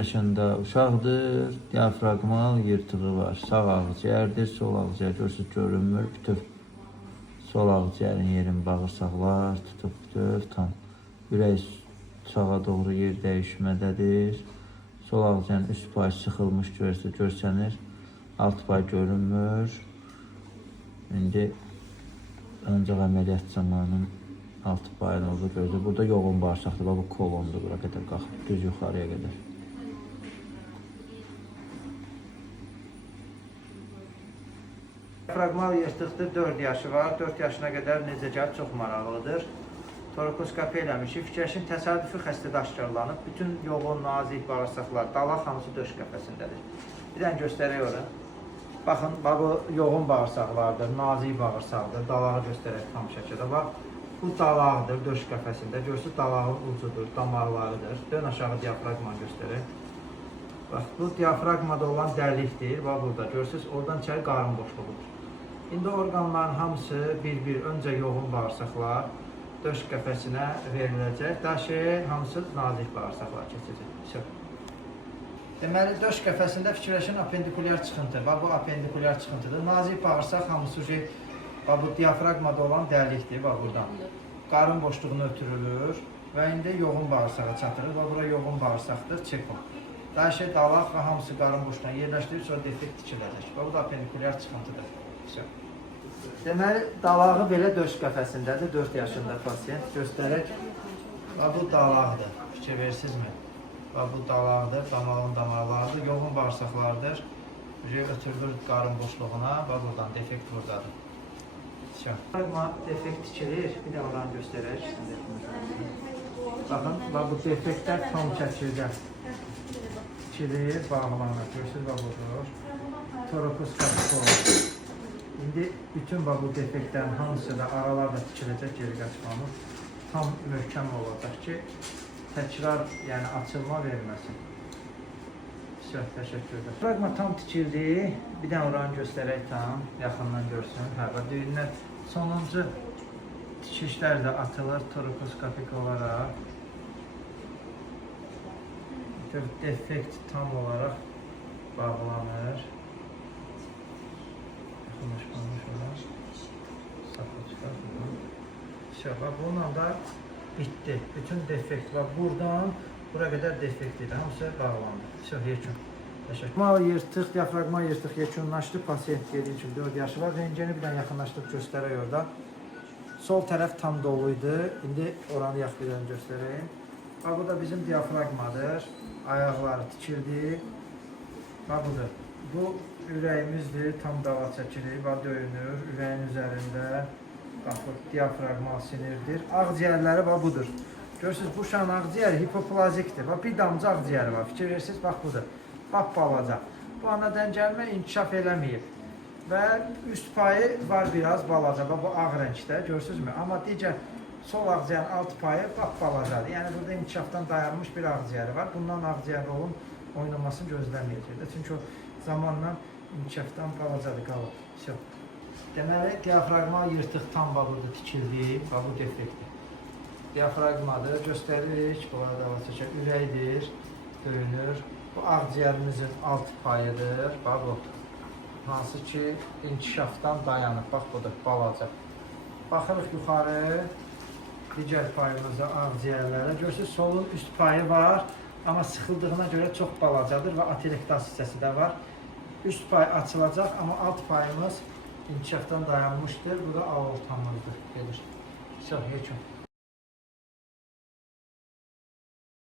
yaşında uşaqdır, diafragmal yırtığı var. Sağ ağciyərdir, sol ağciyər görünmür. Bütöv sol ağciyərin yerin bağırsaqlar tutub bütöv tam. Ürək sağa doğru yer dəyişmədədir. Sol ağciyərin üst payı sıxılmış görsənir. Alt pay görünmür. İndi ancaq əməliyyat zamanı alt payın olduğu görülür. Burada yoğun bağırsaqdır. Bu kolondur. Bura qədər qalxıb düz yuxarıya qədər. Diafragmal yırtıqdır, 4 yaşı var. 4 yaşına qədər necə gəlir, çox maraqlıdır. Torokoskopiya eləmişik. Fikirləşin, təsadüfi xəstədə aşkarlanıb. Bütün yoğun, nazik bağırsaqlar, dalaq hamısı döş qəfəsindədir. Bir dənə göstərək ora. Baxın, bu yoğun bağırsaqlardır, nazik bağırsaqdır. Dalağı göstərək tam şəkildə. Bax, bu dalaqdır, döş qəfəsində. Görürsünüz, dalağın ucudur, damarlarıdır. Dön aşağı diafragma göstərək. Bax, bu diafragmada olan dəlikdir. Bax, burada görürsünüz, oradan içəri qarın boşluğudur. İndi orqanların hamısı bir-bir, öncə yoğun bağırsaqlar döş qəfəsinə veriləcək. Daşı hamısı nazik bağırsaqlar keçəcək. Deməli, döş qəfəsində fikirləşin apendikulyar çıxıntı. Bax, bu apendikulyar çıxıntıdır. Nazik bağırsaq hamısı bu diafragmada olan dəlikdir. Bax, buradan. Qarın boşluğunu ötürülür və indi yoğun bağırsağa çatırır. Bax, bura yoğun bağırsaqdır, çekon. Daşı dalaq və hamısı qarın boşluğuna yerləşdirir, sonra defekt tikiləcək. Bax, bu da apendikulyar çıxıntıdır. Deməli, dalağı belə döş qəfəsindədir, 4 yaşında pasiyent. Göstərək, bu dalaqdır, fikir verirsinizmi? Bu dalaqdır, damağın damarlarıdır, yoğun bağırsaqlardır. Ötürülür qarın boşluğuna, buradan defekt buradadır. Defekt tikilir, bir də oranı göstərək. Baxın, bu defektlər tam şəkildə tikilir, bağlanır. Görürsünüz, budur. Torokoskopik olur. İndi bütün bu defektlərin hamısı da aralarda tikiləcək, geri qaçmamız tam möhkəm olacaq ki, təkrar, yəni açılma verməsin. Təşəkkür ederim. Diafragma tam tikildi. Bir dənə oranı göstərək tam, yaxından görsün. Düyünlər sonuncu tikişlər də atılır torokoskopik olaraq. Defekt tam olaraq bağlanır. Bununla da bitti. Bütün defekt var. Buradan buraya kadar defekt idi. Hamısı bağlandı. Yekun. Diafragmal yırtıq, diafragmal yırtıq yekunlaşdı. Pasiyent 7 üçün 4 yaşı var. Rengeni bir dənə yaxınlaşdırıb göstərək orada. Sol tərəf tam doluydu. İndi oranı yaxın bir dənə göstərəyim. Bu da bizim diafragmadır. Ayaqları tikildi. Budur. Bu ürəyimizdir, tam dava çəkilir, döyünür, ürəyin üzərində diafragmal sinirdir. Ağciyərləri budur. Görürsünüz, bu uşağın ağciyəri hipoplazikdir. Bir damcı ağciyəri var, fikir verirsiniz, budur. Balaca. Bu anadan gəlmə inkişaf eləməyib. Və üst payı var biraz balaca, bu ağ rəngdə, görürsünüzmü? Amma digər sol ağciyərin alt payı balacadır. Yəni, burada inkişafdan dayanmış bir ağciyəri var. Bundan ağciyərinin oynamasını gözləməyəcəkdir. Çünki o zamanla inkişafdan balacadır, qalır. Deməli, diafragmal yırtıq tam burada tikildi, bu defektdir. Diafragmadır, göstəririk, bu arada ürəkdir, döyünür. Bu ağciyərimizin alt payıdır, bu. Hansı ki, inkişafdan dayanır, budur, balaca. Baxırıq yuxarı, digər payımızda ağciyərlərə. Görürsünüz, solun üst payı var, amma sıxıldığına görə çox balacadır və atelektas hissəsi də var. Üst pay açılacaq, amma alt payımız inkişafdan dayanmışdır. Bu da aortamızdır. Gedir. Yekun.